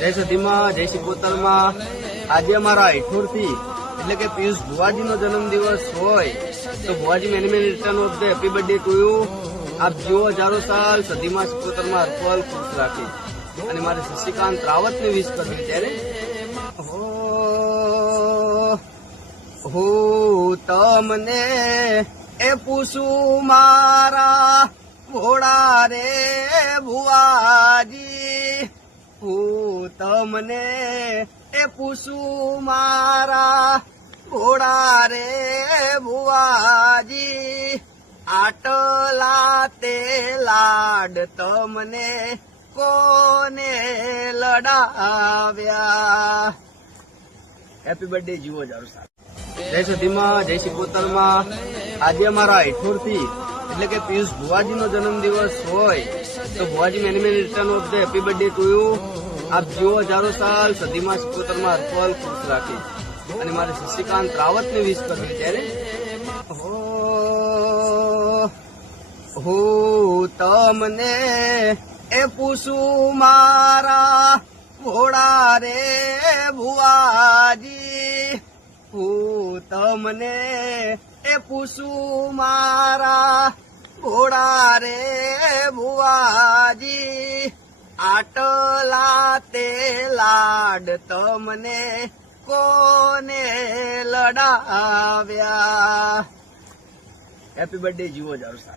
જય સધીમાં, જય સિકોતરમાં. આજે અમારા 78 થી એટલે કે પિયુષ ભુવાજીનો જન્મદિવસ હોય તો ભુવાજી many many return of the happy birthday to you. આપ જીવો હજારો સાલ, સધીમાં સિકોતરમાં હરપલ ખુશ રાખે. અને મારે શશિકાંત રાવતને વિશ કરવી ત્યારે હું તમને એ પૂછું મારા ભોળા રે ભુવાજી, હું તમને એ પૂછું મારા ભોળા રે ભુવાજી, આટલા તે લાડ તમને કોને લડાવ્યા. હેપી બર્થડે, જીવો હજારો સાલ. જય સધીમાં, જય સિકોતરમાં. આજે અમારા 78 થી એટલે કે પિયુષ ભુવાજીનો જન્મદિવસ હોય તો ભુવાજી many many return of the happy birthday to you. આપ જીવો હજારો સાલ, સધીમાં સિકોતરમાં હરપલ ખુશ રાખે. અને મારે શશિકાંત રાવતને વિશ કરવી ત્યારે હું તમને એ પૂછું મારા ભોળા રે ભુવાજી, હું તમને એ પૂછું મારા ભોળા રે ભુવાજી, આટલા તે લાડ તમને કોને લડાવ્યા. હેપી બર્થડે, જીવો હજારો સાલ.